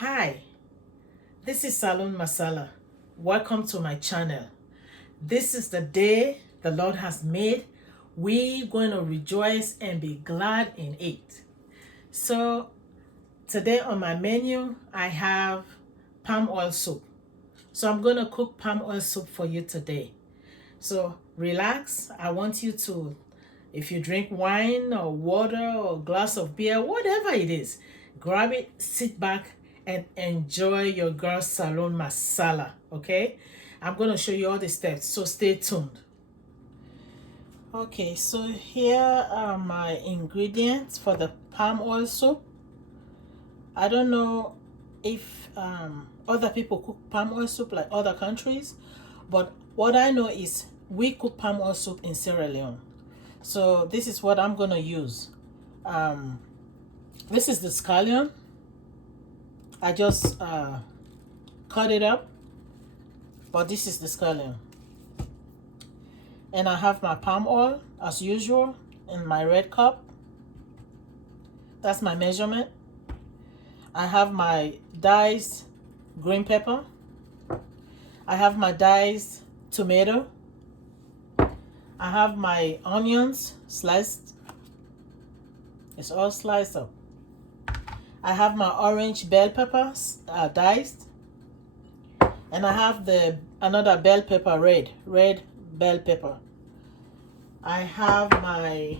Hi, this is Salone Masala. Welcome to my channel. This is the day the Lord has made. We're going to rejoice and be glad in it. So today on my menu, I have palm oil soup. So I'm going to cook palm oil soup for you today. So relax. I want you to, if you drink wine or water or a glass of beer, whatever it is, grab it, sit back, and enjoy your girl's Salone Masala, okay? I'm going to show you all the steps, so stay tuned. Okay, so here are my ingredients for the palm oil soup. I don't know if other people cook palm oil soup like other countries, but what I know is we cook palm oil soup in Sierra Leone. So this is what I'm going to use. This is the scallion. I just cut it up, but this is the scallion. And I have my palm oil as usual in my red cup. That's my measurement. I have my diced green pepper. I have my diced tomato. I have my onions sliced. It's all sliced up. I have my orange bell peppers diced, and I have another bell pepper, red bell pepper. I have my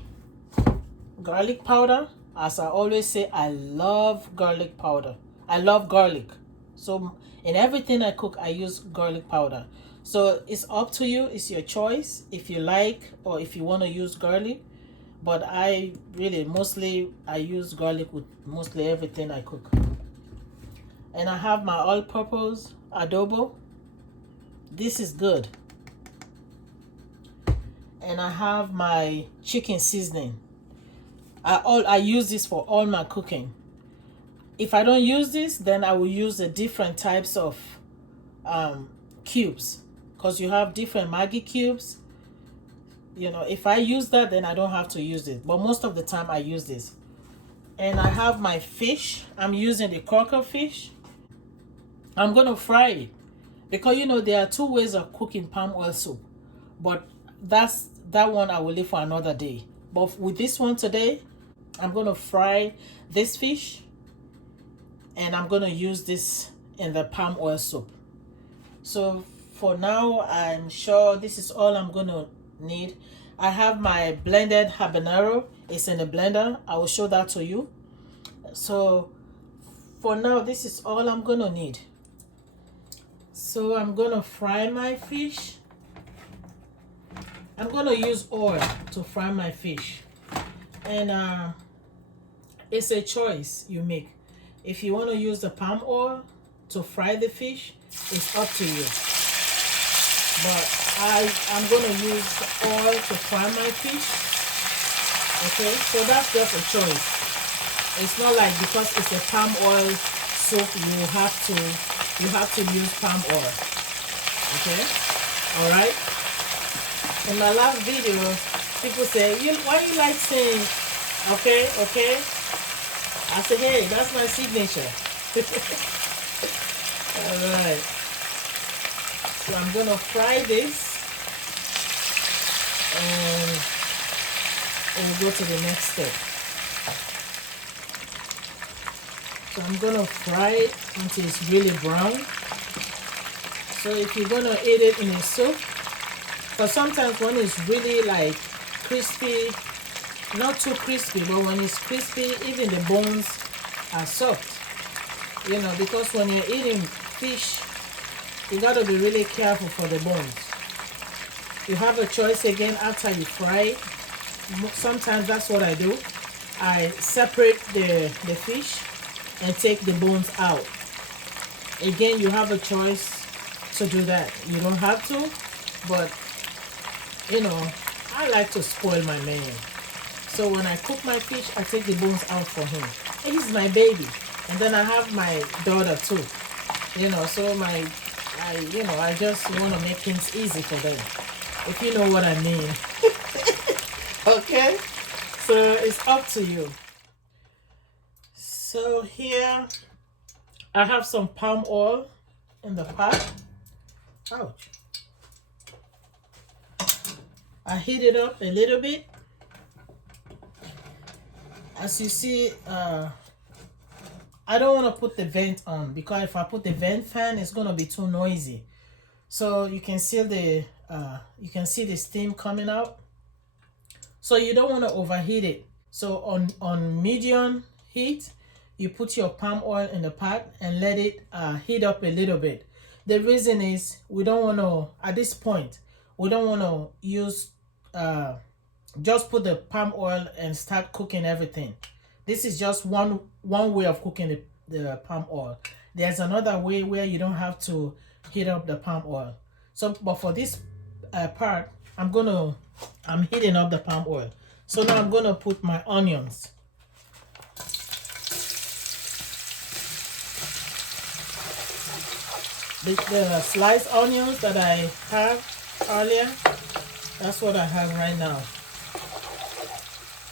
garlic powder. As I always say, I love garlic powder. I love garlic. So in everything I cook, I use garlic powder. So it's up to you. It's your choice if you like or if you want to use garlic. But I use garlic with mostly everything I cook. And I have my all-purpose adobo. This is good. And I have my chicken seasoning. I use this for all my cooking. If I don't use this, then I will use the different types of cubes, because you have different Maggi cubes. You know, if I use that, then I don't have to use it. But most of the time I use this. And I have my fish. I'm using the croaker fish. I'm going to fry it. Because, you know, there are two ways of cooking palm oil soup. But that one I will leave for another day. But with this one today, I'm going to fry this fish. And I'm going to use this in the palm oil soup. So for now, I'm sure this is all I'm going to need. I have my blended habanero. It's in a blender. I will show that to you. So for now, this is all I'm going to need. So I'm going to fry my fish. I'm going to use oil to fry my fish. And it's a choice you make. If you want to use the palm oil to fry the fish, it's up to you. But I'm going to use oil to fry my fish. Okay, so that's just a choice. It's not like because it's a palm oil soup, you have to use palm oil. Okay, all right. In my last video, people say, why you like saying, okay? I said, hey, that's my signature. All right. So I'm going to fry this. And we'll go to the next step. So I'm going to fry it until it's really brown. So if you're going to eat it in a soup, because sometimes when it's really like crispy, not too crispy, but when it's crispy, even the bones are soft. You know, because when you're eating fish, you got to be really careful for the bones. You have a choice again after you fry it. Sometimes that's what I do. I separate the fish and take the bones out. Again, you have a choice to do that. You don't have to, but you know, I like to spoil my man. So when I cook my fish, I take the bones out for him. And he's my baby. And then I have my daughter too. You know, so I just want to make things easy for them. If you know what I mean. Okay? So it's up to you. So here I have some palm oil in the pot. Ouch. I heat it up a little bit. As you see, I don't want to put the vent on, because if I put the vent fan, it's going to be too noisy. So you can see the steam coming out. So you don't want to overheat it. So on medium heat, you put your palm oil in the pot and let it heat up a little bit. The reason is we don't want to, at this point, we don't want to use just put the palm oil and start cooking everything. This is just one way of cooking the palm oil. There's another way where you don't have to heat up the palm oil. So, but for this part, I'm heating up the palm oil. So now I'm gonna put my onions. The sliced onions that I have earlier, that's what I have right now.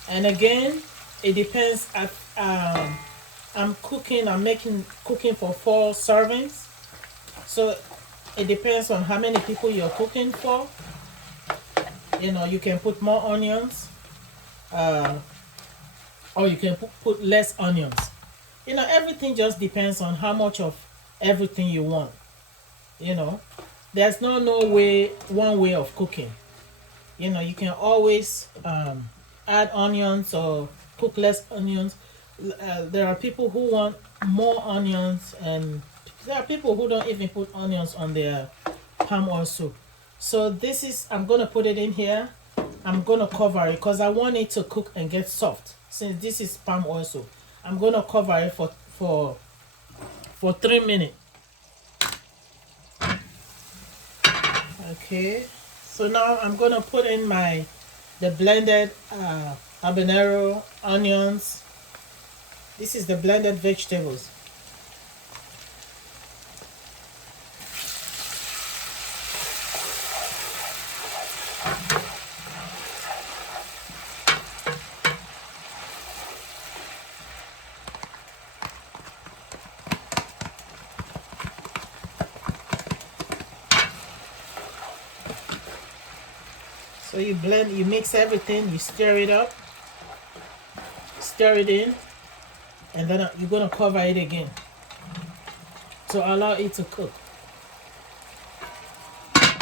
And again, it depends. I'm making cooking for 4 servings. So it depends on how many people you're cooking for. You know, you can put more onions, or you can put less onions. You know, everything just depends on how much of everything you want. You know, there's no one way of cooking. You know, you can always add onions or cook less onions. There are people who want more onions, and there are people who don't even put onions on their palm oil soup. So this is, I'm gonna put it in here. I'm gonna cover it because I want it to cook and get soft. Since this is palm oil soup, I'm gonna cover it for 3 minutes. Okay, so now I'm gonna put in the blended habanero, onions. This is the blended vegetables. So you mix everything, you stir it up, stir it in, and then you're gonna cover it again to allow it to cook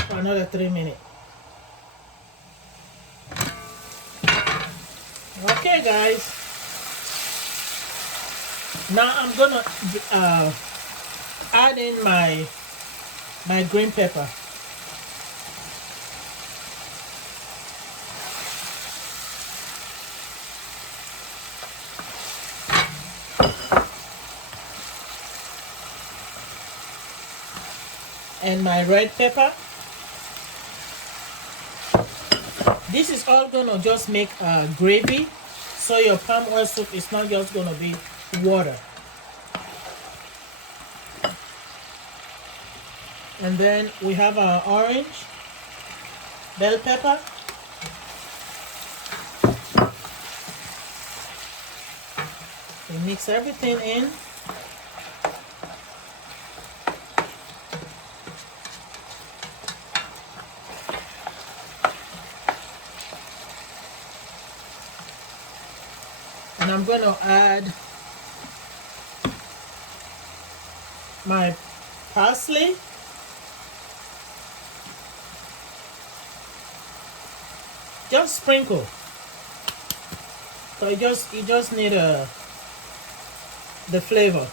for another 3 minutes. Okay, guys. Now I'm gonna add in my green pepper. And my red pepper. This is all gonna just make gravy, so your palm oil soup is not just gonna be water. And then we have our orange, bell pepper, we mix everything in. And I'm going to add my parsley. Just sprinkle. So you just need the flavor.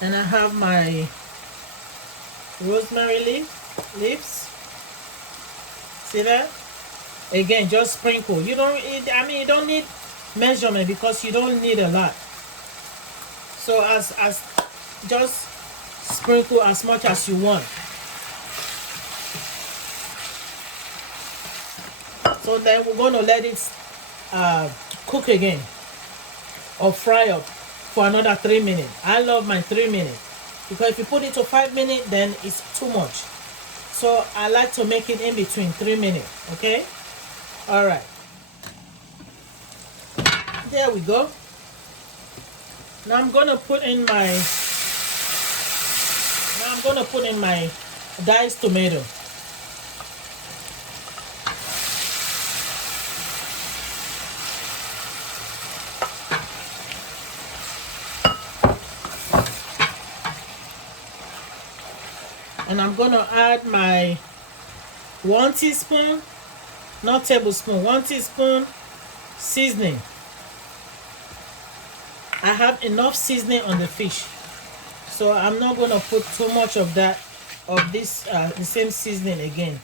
And I have my rosemary leaves. See that? Again, just sprinkle. You don't need measurement because you don't need a lot. So as just sprinkle as much as you want. So then we're going to let it cook again or fry up for another 3 minutes. I love my 3 minutes because if you put it to 5 minutes, then it's too much. So I like to make it in between 3 minutes. Okay. All right. There we go. Now I'm gonna put in my diced tomato. And I'm gonna add my 1 teaspoon, not tablespoon, 1 teaspoon seasoning. I have enough seasoning on the fish, so I'm not gonna put too much of that, the same seasoning again.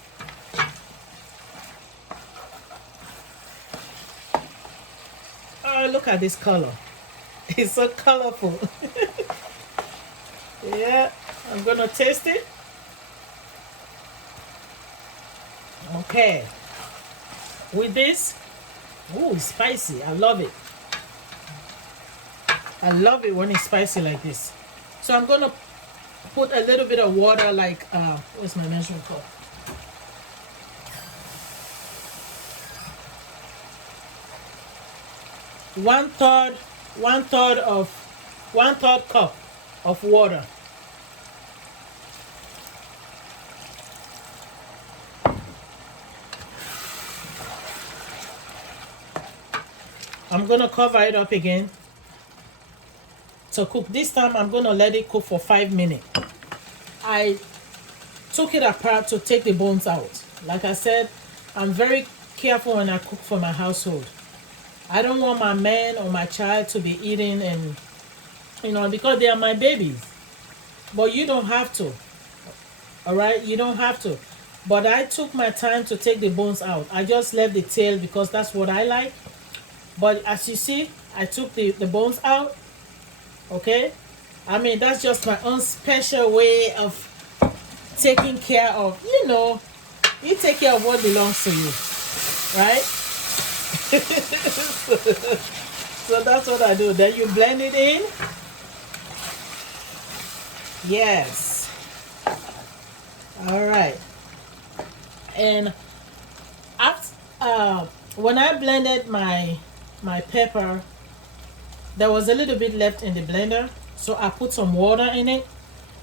Oh, look at this color. It's so colorful. Yeah, I'm gonna taste it. Okay, with this, oh, it's spicy. I love it. I love it when it's spicy like this. So I'm gonna put a little bit of water, like where's my measuring cup? One third cup of water. I'm gonna cover it up again to cook. This time I'm gonna let it cook for 5 minutes. I took it apart to take the bones out. Like I said, I'm very careful when I cook for my household. I don't want my man or my child to be eating, and because they are my babies. But you don't have to. All right, you don't have to. But I took my time to take the bones out. I just left the tail because that's what I like. But as you see, I took the bones out. Okay, I mean, that's just my own special way of taking care of, you take care of what belongs to you, right? So that's what I do. Then you blend it in. Yes. All right. And after, when I blended my pepper, there was a little bit left in the blender, so I put some water in it,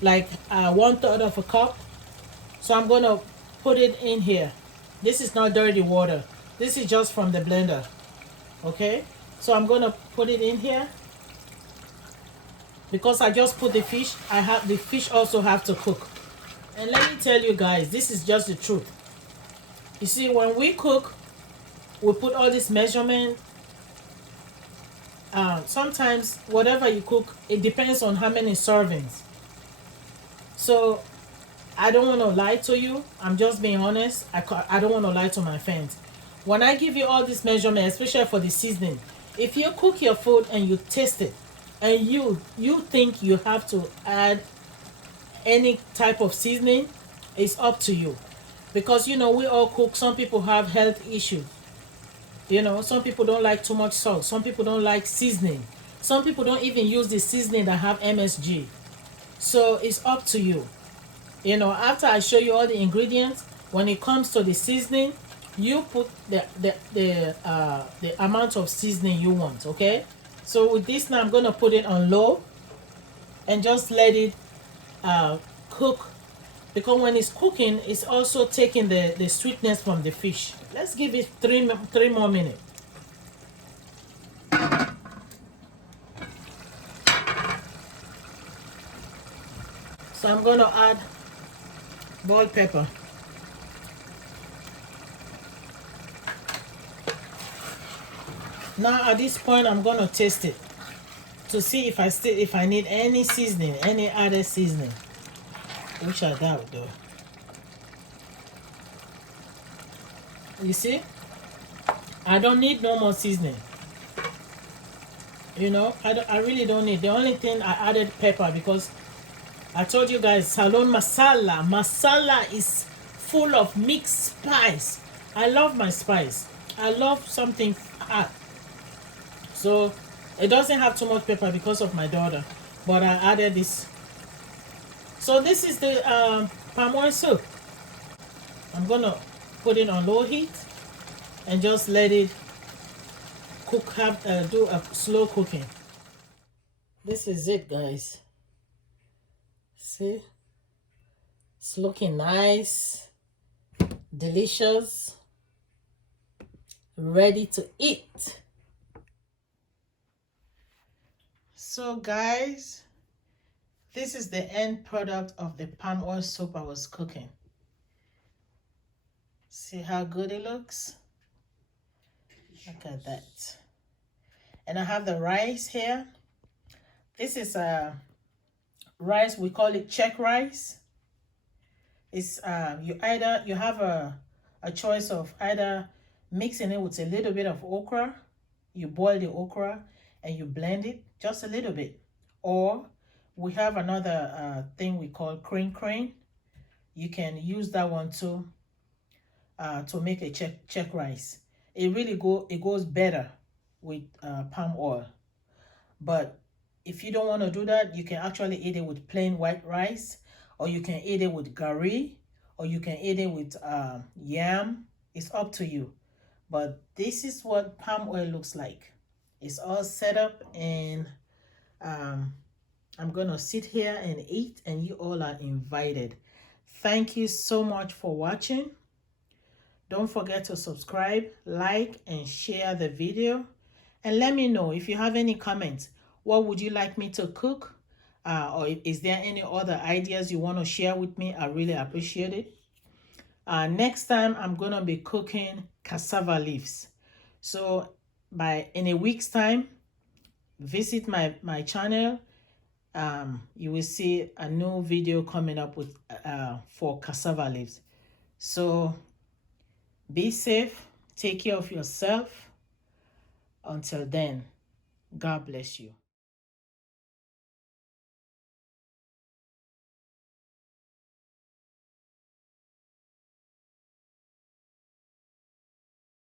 like 1/3 of a cup. So I'm gonna put it in here. This is not dirty water. This is just from the blender. Okay, so I'm gonna put it in here because I just put the fish. The fish also have to cook. And let me tell you guys, this is just the truth. You see, when we cook, we put all this measurement. Sometimes whatever you cook, it depends on how many servings. So I don't want to lie to you. I'm just being honest. I don't want to lie to my fans. When I give you all this measurement, especially for the seasoning, if you cook your food and you taste it, and you think you have to add any type of seasoning, it's up to you. Because we all cook. Some people have health issues. Some people don't like too much salt. Some people don't like seasoning. Some people don't even use the seasoning that have MSG. So it's up to you. After I show you all the ingredients, when it comes to the seasoning, you put the amount of seasoning you want. Okay. So with this now, I'm gonna put it on low and just let it cook, because when it's cooking, it's also taking the sweetness from the fish. Let's give it three more minutes. So I'm gonna add bell pepper. Now at this point, I'm gonna taste it to see if I need any seasoning, any other seasoning, which I doubt though. You see, I don't need no more seasoning. I really don't need. The only thing I added pepper because I told you guys, Salone Masala. Masala is full of mixed spice. I love my spice. I love something hot. So it doesn't have too much pepper because of my daughter, but I added this. So this is the palm oil soup. I'm gonna put it on low heat and just let it cook, do a slow cooking. This is it, guys. See, it's looking nice, delicious, ready to eat. So guys, this is the end product of the palm oil soup I was cooking. See how good it looks? Look at that. And I have the rice here. This is a rice, we call it check rice. It's you have a choice of either mixing it with a little bit of okra. You boil the okra and you blend it just a little bit. Or we have another thing we call crane. You can use that one too to make a check rice. It goes better with palm oil. But if you don't want to do that, you can actually eat it with plain white rice, or you can eat it with gari, or you can eat it with yam. It's up to you. But this is what palm oil looks like. It's all set up, and I'm gonna sit here and eat, and you all are invited. Thank you so much for watching. Don't forget to subscribe, like, and share the video. And let me know if you have any comments. What would you like me to cook? Or is there any other ideas you want to share with me? I really appreciate it. Next time, I'm going to be cooking cassava leaves. So in a week's time, visit my channel. You will see a new video coming up with for cassava leaves. So be safe. Take care of yourself. Until then, God bless you.